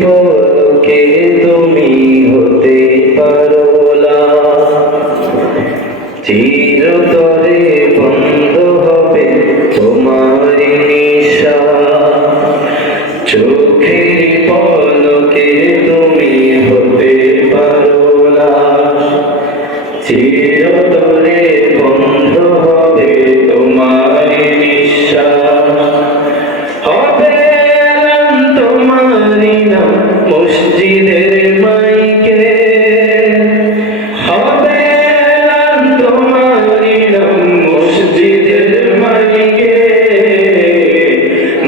পলকে তুমি হতে পারো চিরত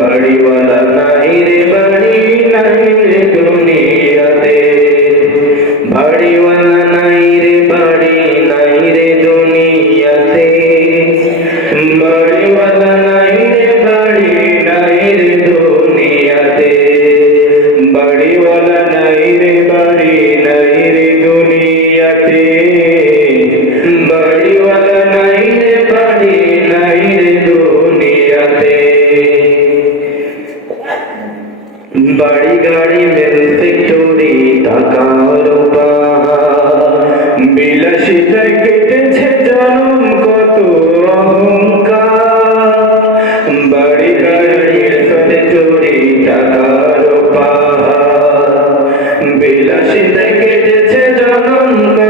बड़ी वाला नहीं रे बड़ी नहीं रे दुनिया दे বিলাসিতায় কেটেছে জনম কত অহংকার। বাড়ি গাড়ির সাথে চড়ে টাকার পাহাড় বিলাসিতায় কেটেছে জনম কত